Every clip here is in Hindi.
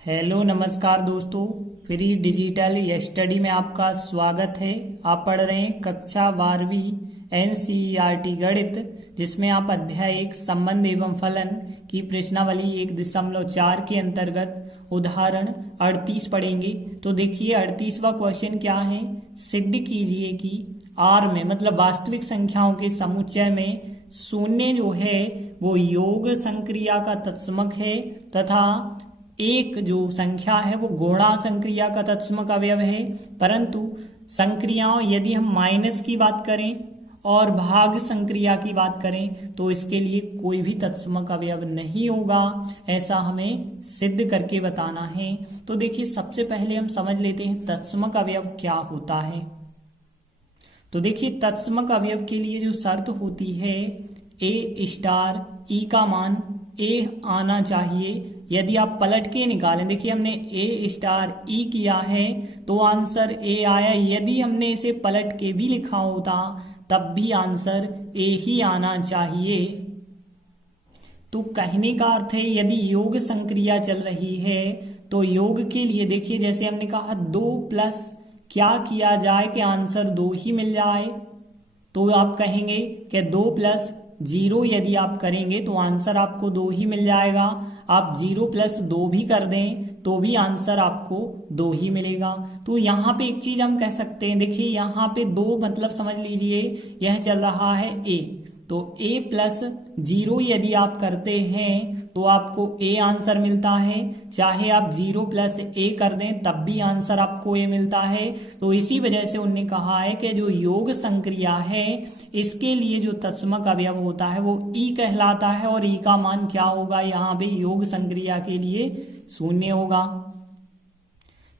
हेलो नमस्कार दोस्तों, फ्री डिजिटल स्टडी में आपका स्वागत है। आप पढ़ रहे हैं कक्षा 12वीं एनसीईआरटी गणित, जिसमें आप अध्याय 1 संबंध एवं फलन की प्रश्नावली 1.4 के अंतर्गत उदाहरण 38 पढ़ेंगे। तो देखिए 38वां क्वेश्चन क्या है। सिद्ध कीजिए कि आर में मतलब वास्तविक संख्याओं के समुच्चय में शून्य जो है वो योग संक्रिया का तत्समक है तथा एक जो संख्या है वो गुणा संक्रिया का तत्समक अवयव है। परंतु संक्रियाओं यदि हम माइनस की बात करें और भाग संक्रिया की बात करें तो इसके लिए कोई भी तत्समक अवयव नहीं होगा, ऐसा हमें सिद्ध करके बताना है। तो देखिए सबसे पहले हम समझ लेते हैं तत्समक अवयव क्या होता है। तो देखिए तत्समक अवयव के लिए जो शर्त होती है ए स्टार ई का मान ए आना चाहिए। यदि आप पलट के निकालें, देखिए हमने ए स्टार ई किया है तो आंसर ए आया। यदि हमने इसे पलट के भी लिखा होता तब भी आंसर ए ही आना चाहिए। तो कहने का अर्थ है यदि योग संक्रिया चल रही है तो योग के लिए देखिए जैसे हमने कहा 2 प्लस क्या किया जाए कि आंसर 2 ही मिल जाए। तो आप कहेंगे कि 2 प्लस 0 यदि आप करेंगे तो आंसर आपको 2 ही मिल जाएगा। आप 0 प्लस 2 भी कर दें तो भी आंसर आपको 2 ही मिलेगा। तो यहाँ पे एक चीज हम कह सकते हैं, देखिए यहाँ पे 2 मतलब समझ लीजिए यह चल रहा है ए, तो a प्लस 0 यदि आप करते हैं तो आपको a आंसर मिलता है। चाहे आप 0 प्लस a कर दें तब भी आंसर आपको a मिलता है। तो इसी वजह से उन्होंने कहा है कि जो योग संक्रिया है इसके लिए जो तत्समक अवयव होता है वो e कहलाता है और e का मान क्या होगा, यहाँ पे योग संक्रिया के लिए 0 होगा।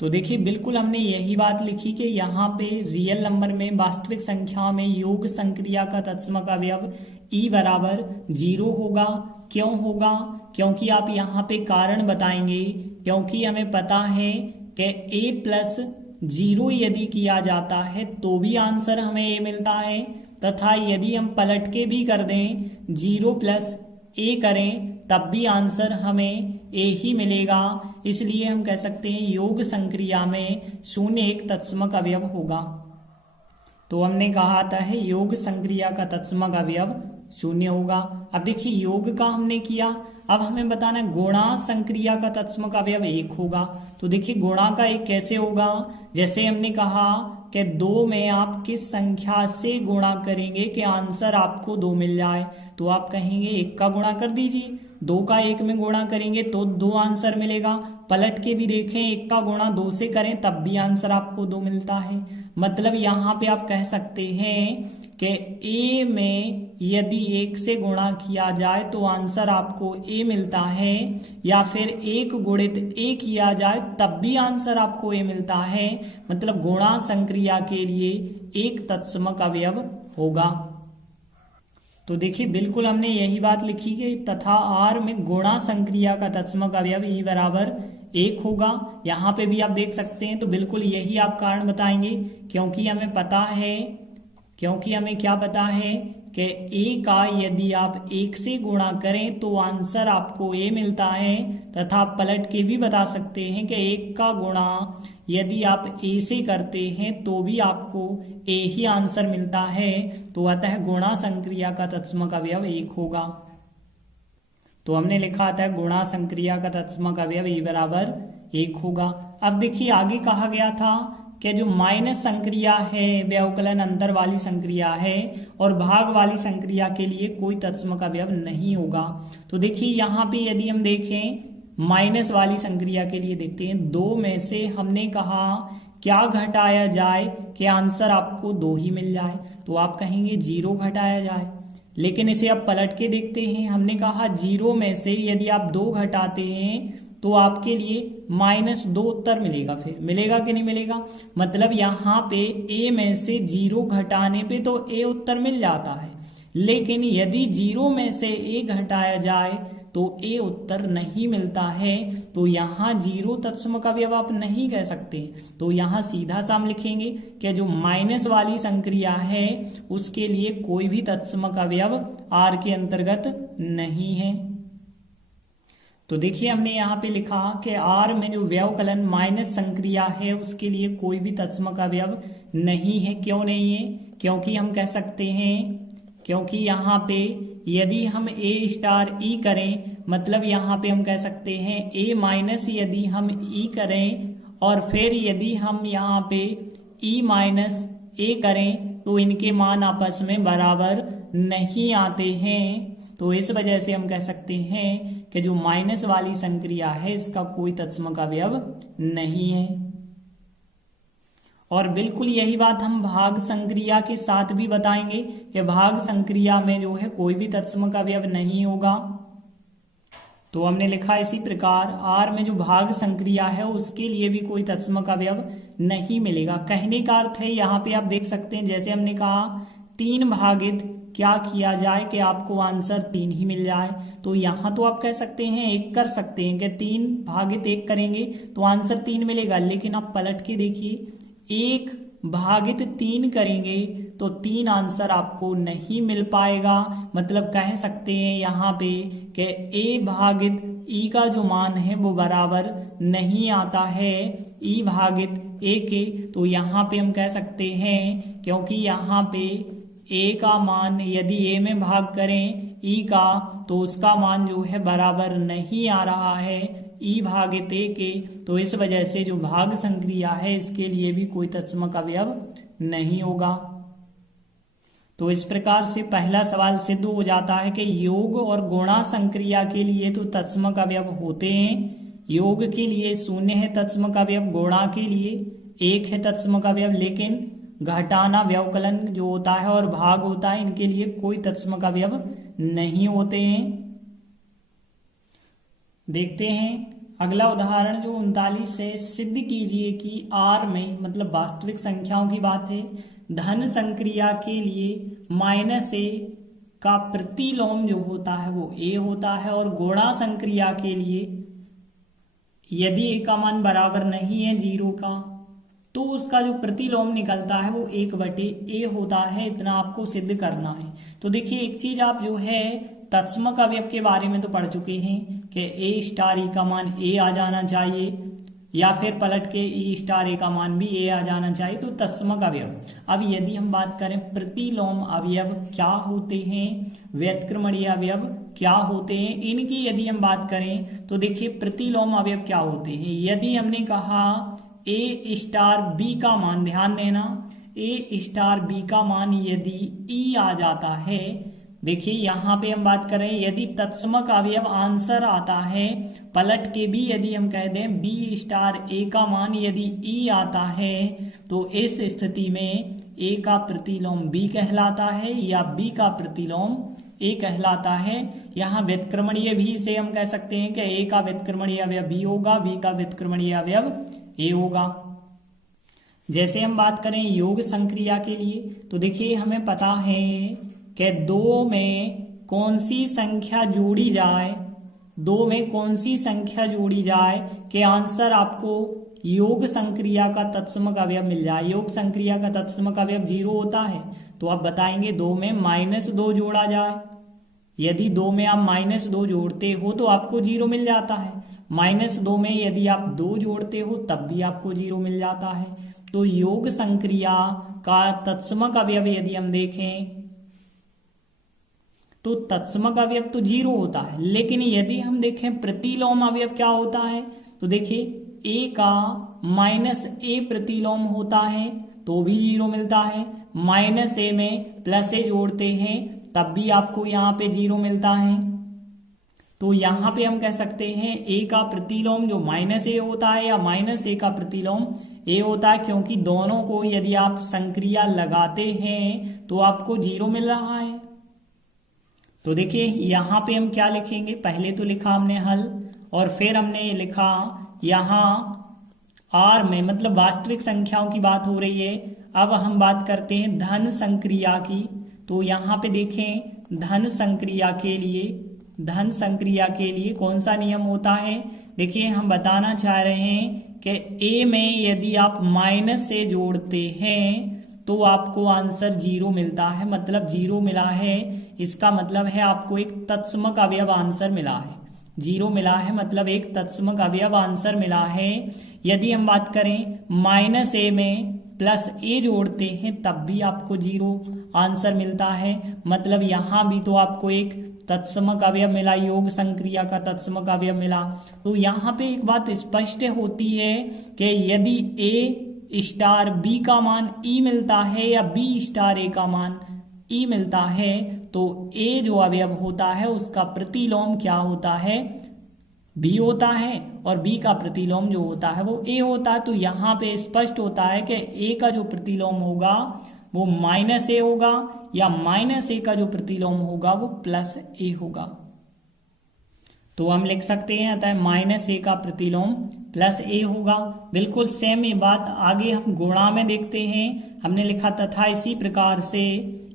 तो देखिए बिल्कुल हमने यही बात लिखी कि यहाँ पे रियल नंबर में वास्तविक संख्या में योग संक्रिया का तत्समक अवयव e बराबर 0 होगा। क्यों होगा? क्योंकि आप यहाँ पे कारण बताएंगे, क्योंकि हमें पता है कि a प्लस 0 यदि किया जाता है तो भी आंसर हमें a मिलता है, तथा यदि हम पलट के भी कर दें 0 प्लस a करें तब भी आंसर हमें a ही मिलेगा। इसलिए हम कह सकते हैं योग संक्रिया में 0 एक तत्समक अवयव होगा। तो हमने कहा था है योग संक्रिया का तत्समक अवयव 0 होगा। अब देखिए योग का हमने किया, अब हमें बताना गुणा संक्रिया का तत्समक अवयव 1 होगा। तो देखिए गुणा का 1 कैसे होगा, जैसे हमने कहा कि 2 में आप किस संख्या से गुणा करेंगे कि आंसर आपको 2 मिल जाए, तो आप कहेंगे 1 का गुणा कर दीजिए। 2 का 1 में गुणा करेंगे तो 2 आंसर मिलेगा। पलट के भी देखें 1 का गुणा 2 से करें तब भी आंसर आपको 2 मिलता है। मतलब यहाँ पे आप कह सकते हैं कि a में यदि 1 से गुणा किया जाए तो आंसर आपको a मिलता है, या फिर 1 गुणित a किया जाए तब भी आंसर आपको a मिलता है। मतलब गुणा संक्रिया के लिए 1 तत्समक अवयव होगा। तो देखिए बिल्कुल हमने यही बात लिखी कि तथा R में गुणा संक्रिया का तत्समक अवयव e बराबर 1 होगा। यहाँ पे भी आप देख सकते हैं, तो बिल्कुल यही आप कारण बताएंगे, क्योंकि हमें पता है, क्योंकि हमें क्या पता है कि a का यदि आप 1 से गुणा करें तो आंसर आपको a मिलता है, तथा पलट के भी बता सकते हैं कि 1 का गुणा यदि आप a से करते हैं तो भी आपको a ही आंसर मिलता है। तो अतः गुणा संक्रिया का तत्समक अवयव 1 होगा। तो हमने लिखा था गुणा संक्रिया का तत्समक अवयव e बराबर 1 होगा। अब देखिए आगे कहा गया था कि जो माइनस संक्रिया है व्यवकलन अंतर वाली संक्रिया है और भाग वाली संक्रिया के लिए कोई तत्समक अवयव नहीं होगा। तो देखिए यहाँ पे यदि हम देखें माइनस वाली संक्रिया के लिए देखते हैं, 2 में से हमने कहा क्या घटाया जाए कि आंसर आपको 2 ही मिल जाए, तो आप कहेंगे 0 घटाया जाए। लेकिन इसे आप पलट के देखते हैं, हमने कहा 0 में से यदि आप 2 घटाते हैं तो आपके लिए -2 उत्तर मिलेगा। फिर मिलेगा कि नहीं मिलेगा? मतलब यहाँ पे a में से 0 घटाने पे तो a उत्तर मिल जाता है, लेकिन यदि 0 में से a घटाया जाए तो a उत्तर नहीं मिलता है। तो यहाँ 0 तत्समक अवयव आप नहीं कह सकते। तो यहाँ सीधा साम लिखेंगे कि जो माइनस वाली संक्रिया है उसके लिए कोई भी तत्समक अवयव R के अंतर्गत नहीं है। तो देखिए हमने यहाँ पे लिखा कि आर में जो व्यवकलन माइनस संक्रिया है उसके लिए कोई भी तत्समक अवयव नहीं है। क्यों नहीं है? क्योंकि हम कह सकते हैं, क्योंकि यहाँ पे यदि हम ए स्टार ई करें, मतलब यहाँ पे हम कह सकते हैं ए माइनस यदि हम ई करें और फिर यदि हम यहाँ पे ई माइनस ए करें तो इनके मान आपस में बराबर नहीं आते हैं। तो इस वजह से हम कह सकते हैं कि जो माइनस वाली संक्रिया है इसका कोई तत्समक अवयव नहीं है। और बिल्कुल यही बात हम भाग संक्रिया के साथ भी बताएंगे कि भाग संक्रिया में जो है कोई भी तत्समक अवयव नहीं होगा। तो हमने लिखा इसी प्रकार आर में जो भाग संक्रिया है उसके लिए भी कोई तत्समक अवयव नहीं मिलेगा। कहने का अर्थ है यहाँ पे आप देख सकते हैं, जैसे हमने कहा 3 भागित क्या किया जाए कि आपको आंसर 3 ही मिल जाए, तो यहाँ तो आप कह सकते हैं 1 कर सकते हैं कि 3 भागित 1 करेंगे तो आंसर 3 मिलेगा। लेकिन आप पलट के देखिए 1 भागित 3 करेंगे तो 3 आंसर आपको नहीं मिल पाएगा। मतलब कह सकते हैं यहाँ पे कि ए भागित ई का जो मान है वो बराबर नहीं आता है ई भागित ए के। तो यहाँ पे हम कह सकते हैं, क्योंकि यहाँ पे ए का मान यदि ए में भाग करें ई का तो उसका मान जो है बराबर नहीं आ रहा है ई भागित ए के। तो इस वजह से जो भाग संक्रिया है इसके लिए भी कोई तत्समक अवयव नहीं होगा। तो इस प्रकार से पहला सवाल सिद्ध हो जाता है कि योग और गुणा संक्रिया के लिए तो तत्समक अवयव होते हैं। योग के लिए 0 है तत्समक अवयव, गुणा के लिए 1 है तत्समक अवयव, लेकिन घटाना व्यवकलन जो होता है और भाग होता है इनके लिए कोई तत्समक अवयव नहीं होते हैं। देखते हैं अगला उदाहरण जो 39 है। सिद्ध कीजिए कि आर में, मतलब वास्तविक संख्याओं की बात है, धन संक्रिया के लिए माइनस ए का प्रतिलोम जो होता है वो ए होता है और गुणा संक्रिया के लिए यदि ए का मान बराबर नहीं है 0 का तो उसका जो प्रतिलोम निकलता है वो 1/a होता है। इतना आपको सिद्ध करना है। तो देखिए एक चीज आप जो है तत्समक अवयव के बारे में तो पढ़ चुके हैं कि ए स्टार ई का मान ए आ जाना चाहिए, या फिर पलट के ई स्टार ए का मान भी ए आ जाना चाहिए, तो तत्समक अवयव। अब यदि हम बात करें प्रतिलोम अवयव क्या होते हैं, व्युत्क्रमणीय अवयव क्या होते हैं, इनकी यदि हम बात करें तो देखिए प्रतिलोम अवयव क्या होते हैं। यदि हमने कहा ए स्टार बी का मान, ध्यान देना, ए स्टार बी का मान यदि ई आ जाता है, देखिए यहाँ पे हम बात करें यदि तत्समक अवयव आंसर आता है, पलट के भी यदि हम कह दें बी स्टार ए का मान यदि ई आता है तो इस स्थिति में ए का प्रतिलोम बी कहलाता है या बी का प्रतिलोम ए कहलाता है। यहाँ व्युत्क्रमणीय भी से हम कह सकते हैं कि ए का व्युत्क्रमणीय अवयव बी होगा, बी का व्युत्क्रमणीय अवयव ए होगा। जैसे हम बात करें योग संक्रिया के लिए तो देखिए हमें पता है कि 2 में कौन सी संख्या जोड़ी जाए, 2 में कौन सी संख्या जोड़ी जाए कि आंसर आपको योग संक्रिया का तत्समक अवयव मिल जाए। योग संक्रिया का तत्समक अवयव 0 होता है तो आप बताएंगे 2 में -2 जोड़ा जाए। यदि 2 में आप -2 जोड़ते हो तो आपको 0 मिल जाता है। -2 में यदि आप 2 जोड़ते हो तब भी आपको 0 मिल जाता है। तो योग संक्रिया का तत्समक अवयव यदि हम देखें तो तत्समक अवयव तो 0 होता है, लेकिन यदि हम देखें प्रतिलोम अवयव क्या होता है तो देखिए a का -a प्रतिलोम होता है तो भी 0 मिलता है। -a में +a जोड़ते हैं तब भी आपको यहाँ पे 0 मिलता है। तो यहाँ पे हम कह सकते हैं a का प्रतिलोम जो -a होता है या -a का प्रतिलोम a होता है, क्योंकि दोनों को यदि आप संक्रिया लगाते हैं तो आपको 0 मिल रहा है। तो देखिए यहाँ पे हम क्या लिखेंगे, पहले तो लिखा हमने हल और फिर हमने लिखा यहाँ आर में, मतलब वास्तविक संख्याओं की बात हो रही है। अब हम बात करते हैं धन संक्रिया की। तो यहाँ पे देखें धन संक्रिया के लिए कौन सा नियम होता है। देखिए हम बताना चाह रहे हैं कि ए में यदि आप -a जोड़ते हैं तो आपको आंसर 0 मिलता है, मतलब 0 मिला है, इसका मतलब है आपको एक तत्समक अवयव आंसर मिला है। 0 मिला है, मतलब एक तत्समक अवयव आंसर मिला है। यदि हम बात करें -a में +a जोड़ते हैं तब भी आपको 0 आंसर मिलता है, मतलब यहां भी तो आपको एक तत्समक अवयव मिला, योग संक्रिया का तत्समक अवयव मिला। तो यहाँ पे एक बात स्पष्ट होती है कि यदि a स्टार b का मान e मिलता है या b स्टार a का मान e मिलता है तो a जो अवयव होता है उसका प्रतिलोम क्या होता है, b होता है, और b का प्रतिलोम जो होता है वो a होता है। तो यहाँ पे स्पष्ट होता है कि a का जो प्रतिलोम होगा वो -a होगा या -a का जो प्रतिलोम होगा वो +a होगा। तो हम लिख सकते हैं अतः -a का प्रतिलोम +a होगा। बिल्कुल सेम ये बात आगे हम गुणा में देखते हैं। हमने लिखा तथा इसी प्रकार से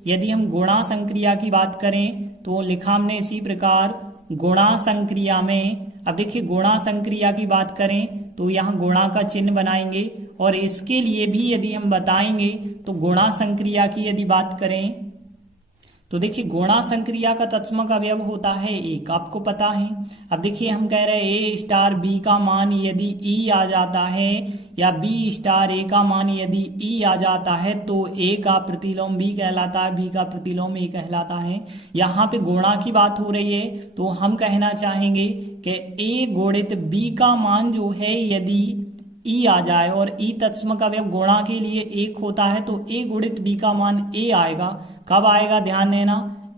यदि हम गुणा संक्रिया की बात करें तो लिखा हमने इसी प्रकार गुणा संक्रिया में। अब देखिए गुणा संक्रिया की बात करें तो यहाँ गुणा का चिन्ह बनाएंगे, और इसके लिए भी यदि हम बताएंगे तो गुणा संक्रिया की यदि बात करें तो देखिए गुणा संक्रिया का तत्समक अवयव होता है 1, आपको पता है। अब देखिए हम कह रहे हैं a स्टार b का मान यदि e आ जाता है या b स्टार a का मान यदि e आ जाता है तो a का प्रतिलोम b कहलाता है, b का प्रतिलोम a कहलाता है। यहाँ पे गुणा की बात हो रही है तो हम कहना चाहेंगे कि a गुणित b का मान जो है यदि e आ जाए, और e तत्समक अवयव गुणा के लिए 1 होता है तो a गुणित b का मान a आएगा। कब आएगा ध्यान देना,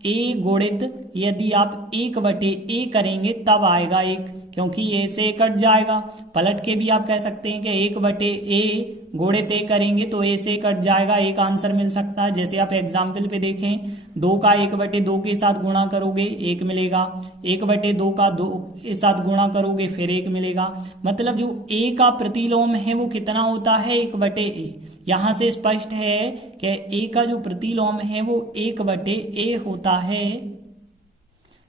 a गुणित यदि आप 1/a करेंगे तब आएगा 1, क्योंकि a से कट जाएगा। पलट के भी आप कह सकते हैं कि 1/a गुणित a करेंगे तो a से कट जाएगा, एक आंसर मिल सकता है। जैसे आप एग्जाम्पल पे देखें 2 का 1/2 के साथ गुणा करोगे 1 मिलेगा, 1/2 का 2 के साथ गुणा करोगे फिर 1 मिलेगा। मतलब जो a का प्रतिलोम है वो कितना होता है, 1/a। यहाँ से स्पष्ट है कि a का जो प्रतिलोम है वो 1/a होता है,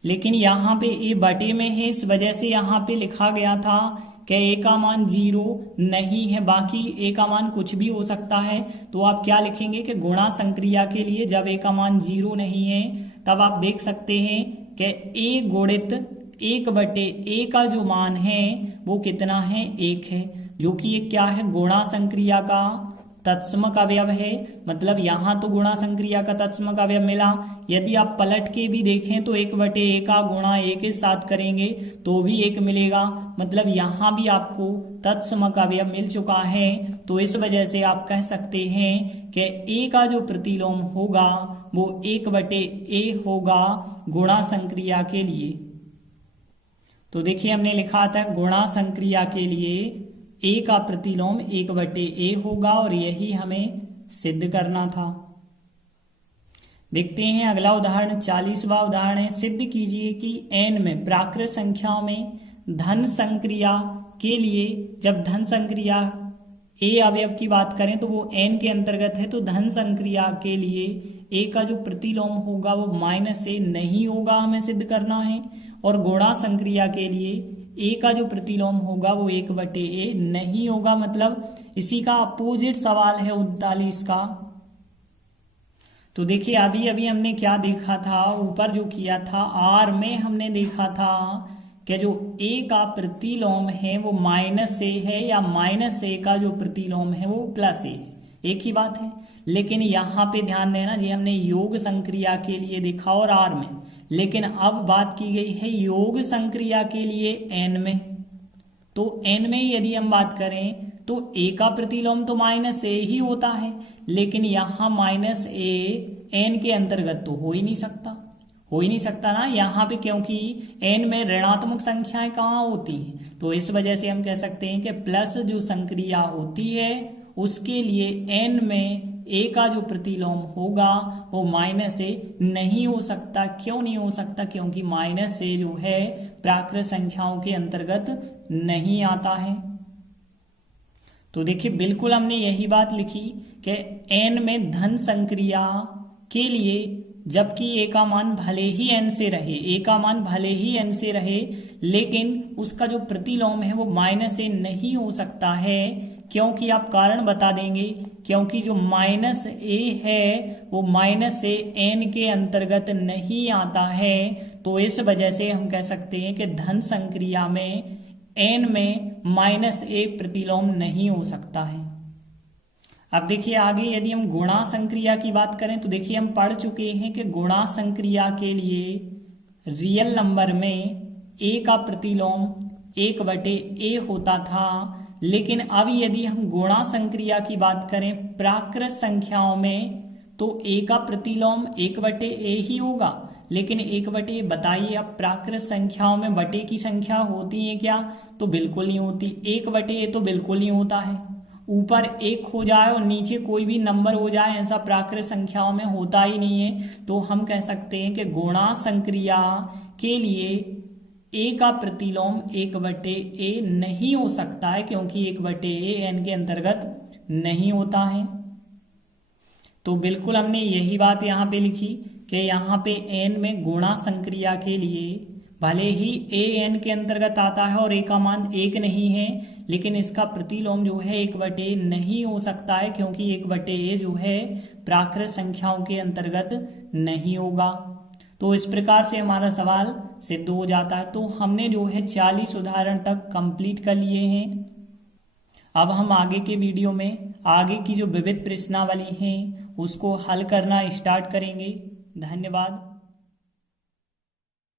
लेकिन यहाँ पे a बटे में है, इस वजह से यहाँ पे लिखा गया था कि a का मान 0 नहीं है, बाकी a का मान कुछ भी हो सकता है। तो आप क्या लिखेंगे कि गुणा संक्रिया के लिए जब a का मान 0 नहीं है तब आप देख सकते हैं कि a गुणित 1/a का जो मान है वो कितना है, 1 है, जो कि ये क्या है, गुणा संक्रिया का तत्समक अवयव है। मतलब यहाँ तो गुणा संक्रिया का तत्समक अवयव मिला, यदि आप पलट के भी देखें तो 1/a का गुणा a के साथ करेंगे तो भी 1 मिलेगा। मतलब यहाँ भी आपको तत्समक अवयव मिल चुका है। तो इस वजह से आप कह सकते हैं कि a का जो प्रतिलोम होगा वो 1/a होगा गुणा संक्रिया के लिए। तो देखिए हमने लिखा था गुणा संक्रिया के लिए a का प्रतिलोम 1/a होगा, और यही हमें सिद्ध करना था। देखते हैं अगला उदाहरण, 40वां उदाहरण है। सिद्ध कीजिए कि n में प्राकृत संख्याओं में धन संक्रिया के लिए, जब धन संक्रिया a अवयव की बात करें तो वो n के अंतर्गत है, तो धन संक्रिया के लिए a का जो प्रतिलोम होगा वो -a नहीं होगा, हमें सिद्ध करना है। और गुणा संक्रिया के लिए a का जो प्रतिलोम होगा वो 1/a नहीं होगा। मतलब इसी का अपोजिट सवाल है 39 का। तो देखिए अभी अभी हमने क्या देखा था, ऊपर जो किया था r में हमने देखा था कि जो a का प्रतिलोम है वो -a है या -a का जो प्रतिलोम है वो +a है, एक ही बात है। लेकिन यहाँ पे ध्यान देना, ये हमने योग संक्रिया के लिए देखा और r में, लेकिन अब बात की गई है योग संक्रिया के लिए n में। तो n में यदि हम बात करें तो a का प्रतिलोम तो -a ही होता है, लेकिन यहाँ -a n के अंतर्गत तो हो ही नहीं सकता ना यहाँ पे, क्योंकि n में ऋणात्मक संख्याएं कहाँ होती हैं। तो इस वजह से हम कह सकते हैं कि प्लस जो संक्रिया होती है उसके लिए n में a का जो प्रतिलोम होगा वो -a नहीं हो सकता। क्यों नहीं हो सकता? क्योंकि -a जो है प्राकृत संख्याओं के अंतर्गत नहीं आता है। तो देखिए बिल्कुल हमने यही बात लिखी कि n में धन संक्रिया के लिए, जबकि a का मान भले ही n से रहे, लेकिन उसका जो प्रतिलोम है वो -a नहीं हो सकता है, क्योंकि आप कारण बता देंगे, क्योंकि जो -a है वो -a n के अंतर्गत नहीं आता है, तो इस वजह से हम कह सकते हैं कि धन संक्रिया में n में -a प्रतिलोम नहीं हो सकता है। अब देखिए आगे यदि हम गुणा संक्रिया की बात करें तो देखिए हम पढ़ चुके हैं कि गुणा संक्रिया के लिए रियल नंबर में a का प्रतिलोम 1/a होता था, लेकिन अब यदि हम गुणा संक्रिया की बात करें प्राकृत संख्याओं में तो a का प्रतिलोम 1/a ही होगा। लेकिन 1/a बताइए अब प्राकृत संख्याओं में बटे की संख्या होती है क्या? तो बिल्कुल नहीं होती। 1/a तो बिल्कुल नहीं होता है, ऊपर 1 हो जाए और नीचे कोई भी नंबर हो जाए ऐसा प्राकृत संख्याओं में होता ही नहीं है। तो हम कह सकते हैं कि गुणा संक्रिया के लिए a का प्रतिलोम 1/a नहीं हो सकता है, क्योंकि 1/a n के अंतर्गत नहीं होता है। तो बिल्कुल हमने यही बात यहाँ पे लिखी कि यहाँ पे n में गुणा संक्रिया के लिए भले ही a n के अंतर्गत आता है और a का मान 1 नहीं है, लेकिन इसका प्रतिलोम जो है 1/a नहीं हो सकता है, क्योंकि 1/a जो है प्राकृत संख्याओं के अंतर्गत नहीं होगा। तो इस प्रकार से हमारा सवाल सिद्ध हो जाता है। तो हमने जो है 40 उदाहरण तक कंप्लीट कर लिए हैं। अब हम आगे के वीडियो में आगे की जो विविध प्रश्नावली हैं उसको हल करना स्टार्ट करेंगे। धन्यवाद।